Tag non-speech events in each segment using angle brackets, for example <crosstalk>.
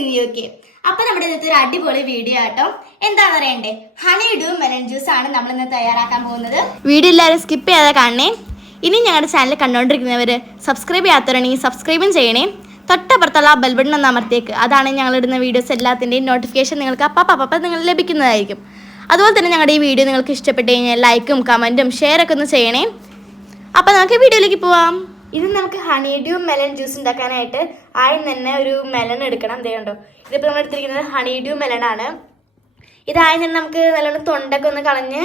In U K അപ്പൊ നമ്മുടെ ഇന്നത്തെ ഒരു അടിപൊളി വീഡിയോ ആട്ടോ. എന്താ പറയണ്ടേ? ഹണി ഡൂ മെലൻ ജ്യൂസ് ആണ് നമ്മൾ ഇന്ന് തയ്യാറാക്കാൻ പോകുന്നത്. വീഡിയോ എല്ലാവരും സ്കിപ്പ് ചെയ്യാതെ കാണണേ. ഇനി ഞങ്ങളുടെ ചാനൽ കണ്ടുകൊണ്ടിരിക്കുന്നവർ സബ്സ്ക്രൈബ് ചെയ്യാത്തവരാണെങ്കിൽ സബ്സ്ക്രൈബും ചെയ്യണേ. തൊട്ടപ്പുറത്തുള്ള ആ ബെൽ ബട്ടൺ ഒന്ന് അമർത്തേക്ക് അതാണ് ഞങ്ങൾ ഇടുന്ന വീഡിയോസ് എല്ലാത്തിന്റെയും നോട്ടിഫിക്കേഷൻ നിങ്ങൾക്ക് അപ്പം അപ്പം നിങ്ങൾ ലഭിക്കുന്നതായിരിക്കും. അതുപോലെ തന്നെ ഞങ്ങളുടെ ഈ വീഡിയോ നിങ്ങൾക്ക് ഇഷ്ടപ്പെട്ട് കഴിഞ്ഞാൽ ലൈക്കും കമന്റും ഷെയറൊക്കെ ഒന്ന് ചെയ്യണേ. അപ്പോൾ നമുക്ക് വീഡിയോയിലേക്ക് പോവാം. ഇത് നമുക്ക് ഹണി ഡ്യൂ മെലൺ ജ്യൂസ് ഉണ്ടാക്കാനായിട്ട് ആദ്യം തന്നെ ഒരു മെലൺ എടുക്കണം. ദേ കണ്ടോ? ഇതിപ്പോൾ നമ്മൾ എടുത്തിരിക്കുന്നത് ഹണി ഡ്യൂ മെലൺ ആണ്. ഇതായി തന്നെ നമുക്ക് നല്ലോണം തൊണ്ടൊക്കെ ഒന്ന് കളഞ്ഞ്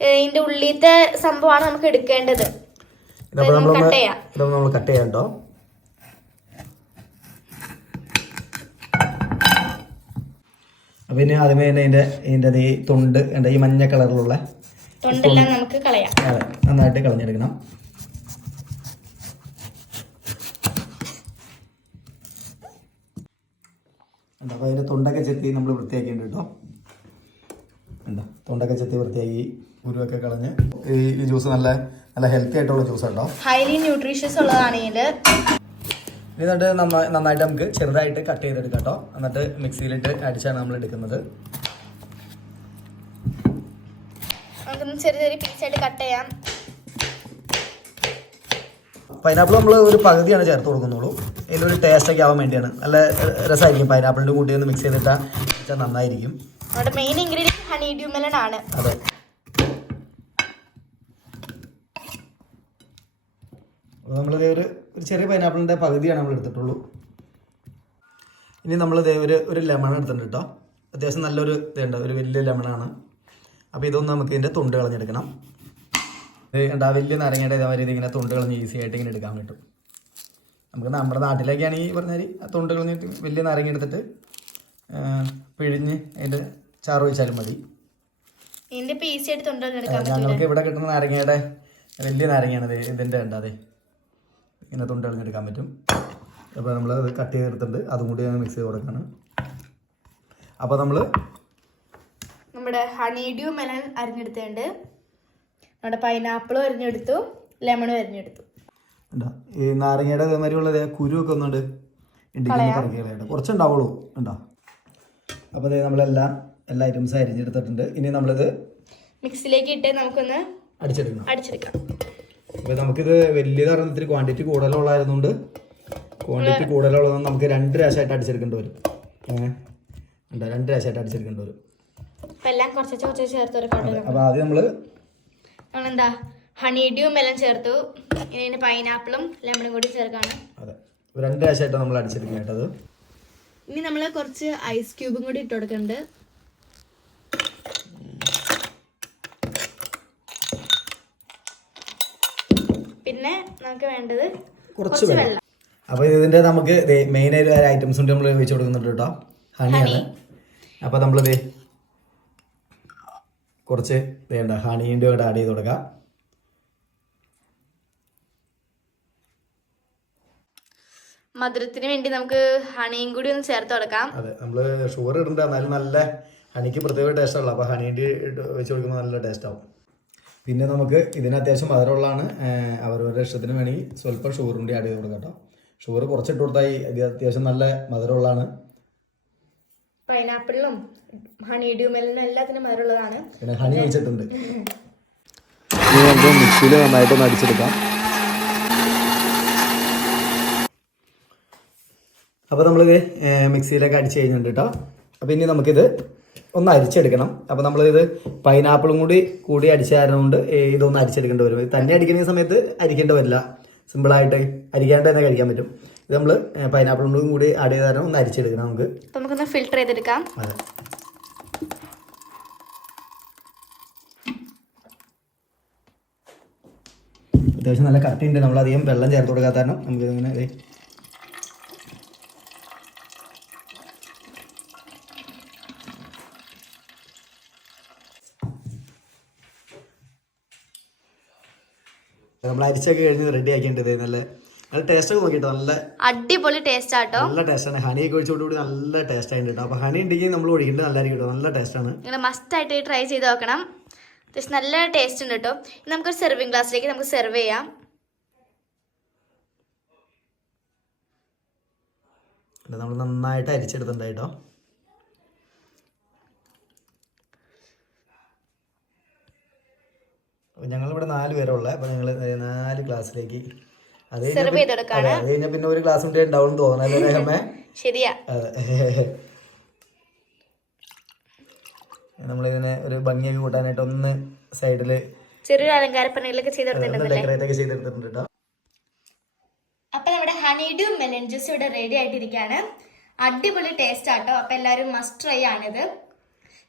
ഇതിന്റെ ഇതിന്റെ ഉള്ളിലത്തെ സംഭവമാണ് നമുക്ക് എടുക്കേണ്ടത്. കട്ട് ചെയ്യാം. നമ്മൾ കട്ട് ചെയ്യാം കേട്ടോ. അപ്പോൾ ഇനി ആദ്യമേ തന്നെ ഇതിന്റെ ഇതിന്റെ ഈ തൊണ്ട് ഈ മഞ്ഞ കളറിലുള്ള തൊണ്ടെല്ലാം നമുക്ക് കളയാം. അതെ നന്നായിട്ട് കളഞ്ഞെടുക്കണം. എന്താ അപ്പോൾ അതിന്റെ തൊണ്ടൊക്കെ ചെത്തി നമ്മൾ വൃത്തിയാക്കിയിട്ടുണ്ട് കേട്ടോ. എന്താ തൊണ്ടൊക്കെ ചെത്തി വൃത്തിയാക്കി ഉരുവൊക്കെ കളഞ്ഞ്. ഈ ജ്യൂസ് നല്ല നല്ല ഹെൽത്തി ആയിട്ടുള്ള ജ്യൂസ് കേട്ടോ. ഹൈലി ന്യൂട്രീഷ്യസ് ഉള്ളതാണ് ഇത് എന്നിട്ട് നന്നാ- നന്നായിട്ട് നമുക്ക് ചെറുതായിട്ട് കട്ട് ചെയ്തെടുക്കാം കേട്ടോ. എന്നിട്ട് മിക്സിയിലിട്ട് അടിച്ചാണ് നമ്മൾ എടുക്കുന്നത്. നമുക്കൊന്ന് ചെറിയ ചെറിയ പീസായിട്ട് കട്ട് ചെയ്യാം. പൈനാപ്പിൾ നമ്മൾ ഒരു പകുതിയാണ് ചേർത്ത് കൊടുക്കുന്നുള്ളൂ. ഇതിലൊരു ടേസ്റ്റ് ഒക്കെ ആവാൻ വേണ്ടിയാണ്. നല്ല രസമായിരിക്കും പൈനാപ്പിളിന്റെ കൂട്ടി ഒന്ന് മിക്സ് ചെയ്തിട്ടാൽ വെച്ചാൽ നന്നായിരിക്കും. നമ്മുടെ main ingredient honey dew melon ആണ്. അതെ. നമ്മളിത് ഒരു ഒരു ചെറിയ പൈനാപ്പിളിന്റെ പകുതിയാണ് നമ്മൾ എടുത്തിട്ടുള്ളൂ. ഇനി നമ്മൾ ഒരു ഒരു ലെമൺ എടുത്തിട്ടുണ്ട് കേട്ടോ അത്യാവശ്യം നല്ലൊരു ഇതുണ്ട് ഒരു വലിയ ലെമണാണ് അപ്പോൾ ഇതൊന്ന് നമുക്ക് ഇതിന്റെ തൊണ്ട് കളഞ്ഞെടുക്കണം. ഇത് വലിയ നാരങ്ങയുടെ ഇതേമാതിരി ഇതിങ്ങനെ തൊണ്ട് കളഞ്ഞ് ഈസി ആയിട്ട് ഇങ്ങനെ എടുക്കാൻ പറ്റും നമുക്ക് നമ്മുടെ നാട്ടിലേക്കാണ് ഈ പറഞ്ഞാൽ ആ തൊണ്ട് കളഞ്ഞിട്ട് വലിയ നാരങ്ങ എടുത്തിട്ട് പിഴിഞ്ഞ് അതിന്റെ ചാറ് ഒഴിച്ചാലും മതി. ഞങ്ങൾക്ക് ഇവിടെ കിട്ടുന്ന നാരങ്ങയുടെ വലിയ നാരങ്ങയാണ് ഇത്. ഇതിന്റെ ഉണ്ടാതെ ഇങ്ങനെ തൊണ്ട് കളഞ്ഞെടുക്കാൻ പറ്റും. അപ്പോൾ നമ്മൾ അത് കട്ട് ചെയ്തെടുത്തിട്ടുണ്ട് അതും കൂടി ഞാൻ മിക്സ് ചെയ്ത് കൊടുക്കണം. അപ്പോൾ നമ്മൾ നമ്മുടെ ഹണി ഡ്യൂ മെലൺ അരിഞ്ഞെടുത്തുണ്ട്. നമ്മുടെ പൈനാപ്പിൾ അരിഞ്ഞെടുത്തു ലെമൺ അരിഞ്ഞെടുത്തു എന്താ ഈ നാരങ്ങയുടെ അതേമാതിരി ഉള്ളത് കുരുവൊക്കെ ഒന്നുണ്ട് പറക്കികളായിട്ട് കുറച്ചുണ്ടാവുള്ളൂ ഉണ്ടോ അപ്പോൾ അതേ നമ്മളെല്ലാം എല്ലാ ഐറ്റംസും അരിഞ്ഞെടുത്തിട്ടുണ്ട്. ഇനി നമ്മളിത് മിക്സിലേക്ക് ഇട്ട് നമുക്കൊന്ന് അടിച്ചെടുക്കണം. അടിച്ചെടുക്കാം. അപ്പോൾ നമുക്കിത് വലിയ ഇത്തിരി ക്വാണ്ടിറ്റി കൂടുതലുള്ളതായതുകൊണ്ട് ക്വാണ്ടിറ്റി കൂടുതലുള്ളത് നമുക്ക് രണ്ട് പ്രാവശ്യമായിട്ട് അടിച്ചെടുക്കേണ്ടി വരും. ഏഹ് രണ്ട് പ്രാവശ്യമായിട്ട് അടിച്ചെടുക്കേണ്ടി വരും. അപ്പോൾ എല്ലാം കുറച്ച് കുറച്ച് ചേർത്ത് അപ്പോൾ ആദ്യം നമ്മൾ നമ്മളെന്താ? ഹണി ഡ്യൂ എല്ലാം ചേർത്തു. ഇനി പൈനാപ്പിളും ലെമണും കൂടി ചേർക്കാണ്. അതെ. രണ്ട് പ്രാവശ്യമായിട്ട് നമ്മൾ അടിച്ചെടുക്കേണ്ടത്. ഇനി നമ്മൾ കുറച്ച് ഐസ് ക്യൂബും കൂടി ഇട്ട് കൊടുക്കുന്നുണ്ട് പിന്നെ നമുക്ക് വേണ്ടത് കുറച്ച് വെള്ളം. അപ്പോൾ ഇതിന്റെ നമുക്ക് മെയിൻ ആയിട്ട് ഐറ്റംസ് ഉണ്ട് നമ്മൾ വെച്ച് കൊടുക്കുന്നുണ്ട് കേട്ടോ. ഹണിയാണ് അപ്പോൾ നമ്മളിത് കുറച്ച് വേണ്ട ഹണീന്റെ കൂടെ ആഡ് ചെയ്ത് കൊടുക്കാം. മധുരത്തിന് വേണ്ടി നമുക്ക് ഹണിയും കൂടി ഒന്ന് ചേർത്ത് കൊടുക്കാം. അതെ നമ്മൾ ഷുഗർ ഇടണ്ട എന്നാലും നല്ല ഹണിക്ക് പ്രത്യേക ടേസ്റ്റ് ഉള്ളു അപ്പോൾ ഹണീന്റെ വെച്ച് കൊടുക്കുമ്പോൾ നല്ല ടേസ്റ്റ് ആവും. പിന്നെ നമുക്ക് ഇതിന് അത്യാവശ്യം മധുരമുള്ളതാണ് അവരവരുടെ ഇഷ്ടത്തിന് വേണമെങ്കിൽ സ്വല്പം ഷുഗറും കൂടി ആഡ് ചെയ്ത് കൊടുക്കാം കേട്ടോ. ഷുഗർ കുറച്ചിട്ട് കൊടുത്താൽ ഇത് അത്യാവശ്യം നല്ല മധുരമുള്ളതാണ്. പൈനാപ്പിളിലും ഹണി ഡ്യൂ മെലനും എല്ലാത്തിനും മധുരമുള്ളതാണ് ഹണി ഒഴിച്ചിട്ടുണ്ട്. മിക്സിയിൽ നന്നായിട്ടൊന്ന് അടിച്ചെടുക്കാം അപ്പോൾ നമ്മളിത് മിക്സിയിലൊക്കെ അടിച്ച് കഴിഞ്ഞിട്ടുണ്ട് കേട്ടോ. അപ്പോൾ ഇനി നമുക്കിത് ഒന്ന് അരിച്ചെടുക്കണം. അപ്പോൾ നമ്മളിത് പൈനാപ്പിളും കൂടി കൂടി അടിച്ചായിരുന്നുകൊണ്ട് ഇതൊന്ന് അരിച്ചെടുക്കേണ്ടി വരും. തന്നെ അടിക്കുന്ന സമയത്ത് അരിക്കേണ്ടി വരില്ല. സിമ്പിളായിട്ട് അരിക്കാണ്ട് തന്നെ കഴിക്കാൻ പറ്റും. ഇത് നമ്മൾ പൈനാപ്പിളും കൂടി ആഡ് ചെയ്ത ഒന്ന് അരിച്ചെടുക്കണം നമുക്ക്. നമുക്കൊന്ന് ഫിൽട്ടർ ചെയ്തെടുക്കാം. അതെ. അത്യാവശ്യം നല്ല കട്ടിയുണ്ട്. നമ്മൾ അധികം വെള്ളം ചേർത്ത് കൊടുക്കാത്ത കാരണം നമുക്ക് നമ്മൾ അരിച്ചൊക്കെ കഴിഞ്ഞ് റെഡി ആക്കിയിട്ടുണ്ട് നല്ല നല്ല ടേസ്റ്റ് ഒക്കെ നോക്കിട്ടോ നല്ല അടിപൊളി ടേസ്റ്റ് ആട്ടോ. നല്ല ടേസ്റ്റ് ടേസ്റ്റാണ് ഹണിയൊക്കെ ഒഴിച്ചോടുകൂടി നല്ല ടേസ്റ്റ് ആയിട്ട് അപ്പോൾ ഹണി ഉണ്ടെങ്കിൽ നമ്മൾ ഒഴിക്കേണ്ടത് നല്ലതായിരിക്കും കേട്ടോ. നല്ല ടേസ്റ്റ് ആണ്. നിങ്ങൾ മസ്റ്റ് ആയിട്ട് ട്രൈ ചെയ്ത് നോക്കണം. അത്യാവശ്യം നല്ല ടേസ്റ്റ് ഉണ്ട് കേട്ടോ. ഇനി നമുക്കൊരു സെർവിങ് ഗ്ലാസ്സിലേക്ക് നമുക്ക് സെർവ് ചെയ്യാം. നമ്മൾ നന്നായിട്ട് അരിച്ചെടുത്തിട്ടുണ്ട് കേട്ടോ അപ്പോൾ ഞങ്ങളിവിടെ നാല് പേരുള്ള അപ്പോൾ ഞങ്ങൾ നാല് ക്ലാസ്സിലേക്ക്. അത് കഴിഞ്ഞ പിന്നെ- ചെയ്തെടുക്കാണ്. കഴിഞ്ഞാൽ പിന്നെ ഒരു ക്ലാസ് കൂടി ഉണ്ടാവും തോന്നല്ലേ അമ്മേ <laughs> ശരിയാ. അതെ. <laughs> നമ്മളിതിനെ ഒരു ഭംഗിയൊക്കെ കൂട്ടാനായിട്ട് ഒന്ന് സൈഡിൽ ചെറിയൊരു അലങ്കാര പണികളൊക്കെ ചെയ്തെടുത്തിട്ടുണ്ട് കേട്ടോ അപ്പൊ നമ്മുടെ ഹണിഡും മെലൻ ജ്യൂസും ഇവിടെ റെഡി ആയിട്ടിരിക്കുകയാണ് അടിപൊളി ടേസ്റ്റ് ആട്ടോ. അപ്പൊ എല്ലാവരും മസ്റ്റ് ട്രൈ ആണിത്.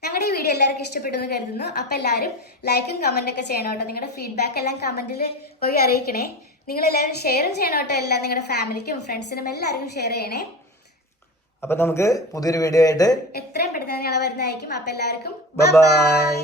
ഞങ്ങളുടെ ഈ വീഡിയോ എല്ലാവർക്കും ഇഷ്ടപ്പെട്ടു എന്ന് കരുതുന്നു. അപ്പൊ എല്ലാവരും ലൈക്കും കമന്റ് ഒക്കെ ചെയ്യണം കേട്ടോ. നിങ്ങളുടെ ഫീഡ്ബാക്ക് എല്ലാം കമന്റിൽ പോയി അറിയിക്കണേ. നിങ്ങൾ എല്ലാവരും ഷെയറും ചെയ്യണം കേട്ടോ. എല്ലാം നിങ്ങളുടെ ഫാമിലിക്കും ഫ്രണ്ട്സിനും എല്ലാവർക്കും ഷെയർ ചെയ്യണേ. അപ്പം നമുക്ക് പുതിയൊരു വീഡിയോ ആയിട്ട് എത്രയും പെട്ടെന്ന് ഞങ്ങൾ വരുന്നതായിരിക്കും. അപ്പൊ എല്ലാവർക്കും ബൈ